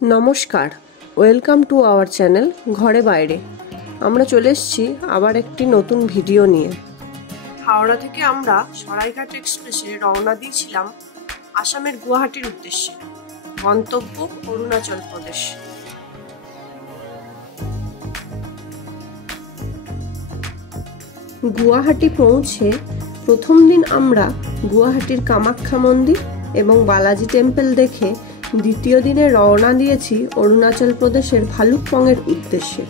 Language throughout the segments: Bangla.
নমস্কার, ওয়েলকাম টু আওয়ার চ্যানেল ঘরে বাইরে। আমরা চলে এসেছি আবার একটি নতুন ভিডিও নিয়ে। হাওড়া থেকে আমরা সরাইঘাট এক্সপ্রেসে রওনা দিয়েছিলাম আসামের গুয়াহাটির উদ্দেশ্যে। গন্তব্য অরুণাচল প্রদেশ। গুয়াহাটি পৌঁছে প্রথম দিন আমরা গুয়াহাটির কামাখ্যা মন্দির এবং বালাজি টেম্পল দেখে দ্বিতীয় দিনে রওনা দিয়েছি অরুণাচল প্রদেশের ভালুকপংয়ের উদ্দেশ্যে।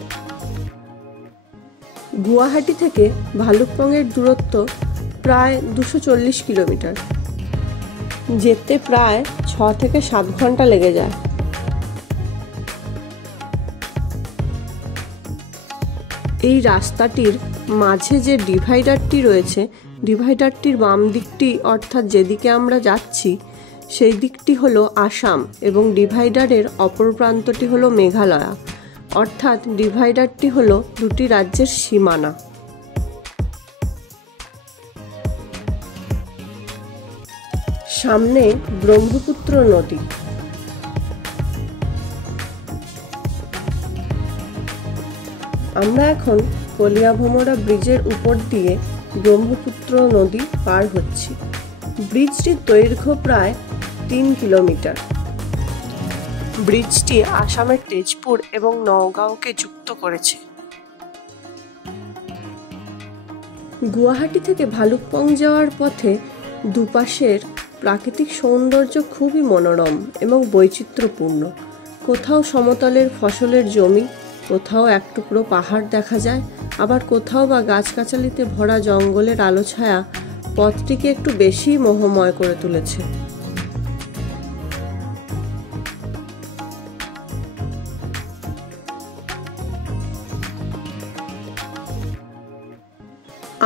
গুয়াহাটি থেকে ভালুকপংয়ের দূরত্ব প্রায় 240 কিলোমিটার। যেতে প্রায় 6 থেকে 7 ঘন্টা লেগে যায়। এই রাস্তাটির মাঝে যে ডিভাইডারটি রয়েছে, ডিভাইডারটির বাম দিকটি অর্থাৎ যেদিকে আমরা যাচ্ছি সেই দিকটি হলো আসাম এবং ডিভাইডারের অপর প্রান্তটি হলো মেঘালয়, অর্থাৎ ডিভাইডারটি হলো দুটি রাজ্যের সীমানা। সামনে ব্রহ্মপুত্র নদী। আমরা এখন কলিয়াভোমরা ব্রিজের উপর দিয়ে ব্রহ্মপুত্র নদী পার হচ্ছি। ব্রিজটির দৈর্ঘ্য প্রায় 3 কিলোমিটার। ব্রিজটি আসামের তেজপুর এবং নওগাঁওকে যুক্ত করেছে। গুয়াহাটি থেকে ভালুকপং যাওয়ার পথে দুপাশের প্রাকৃতিক সৌন্দর্য খুবই মনোরম এবং বৈচিত্র্যপূর্ণ। কোথাও সমতলের ফসলের জমি, কোথাও এক টুকরো পাহাড় দেখা যায়, আবার কোথাও বা গাছগাছালিতে ভরা জঙ্গলের আলো ছায়া পথটিকে একটু বেশি মোহময় করে তুলেছে।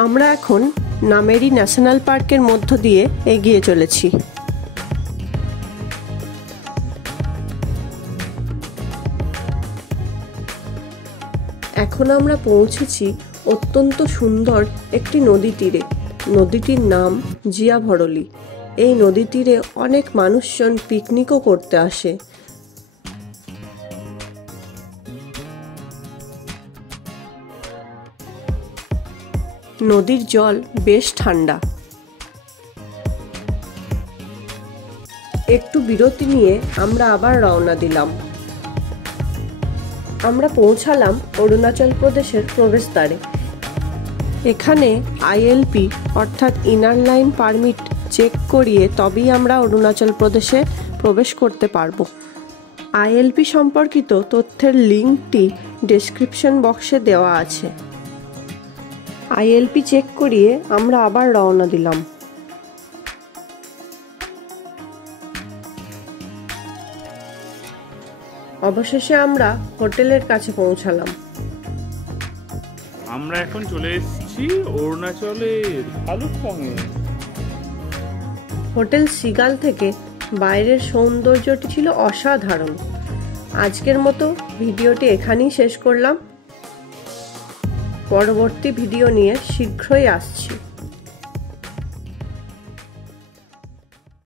আমরা এখন নামেরি ন্যাশনাল পার্কের মধ্য দিয়ে এগিয়ে চলেছি। এখন আমরা পৌঁছেছি অত্যন্ত সুন্দর একটি নদী তীরে। নদীটির নাম জিয়াভরলি। এই নদী তীরে অনেক মানুষজন পিকনিকও করতে আসে। নদীর জল বেশ ঠান্ডা। একটু বিরতি নিয়ে আমরা আবার রওনা দিলাম। আমরা পৌঁছালাম অরুণাচল প্রদেশের প্রবেশদ্বারে। এখানে ILP অর্থাৎ ইনার লাইন পারমিট চেক করিয়ে তবেই আমরা অরুণাচল প্রদেশে প্রবেশ করতে পারবো। ILP সম্পর্কিত তথ্যের লিঙ্কটি ডেসক্রিপশন বক্সে দেওয়া আছে। ILP চেক করিয়ে আমরা আবার রওনা দিলাম। অবশেষে আমরা হোটেলের কাছে পৌঁছালাম। আমরা এখন চলে এসেছি অরুণাচলের ভালুকপংয়ে। হোটেল সিগাল থেকে বাইরের সৌন্দর্যটি ছিল অসাধারণ। আজকের মতো ভিডিওটি এখানেই শেষ করলাম। পরবর্তী ভিডিও নিয়ে শীঘ্রই আসছি।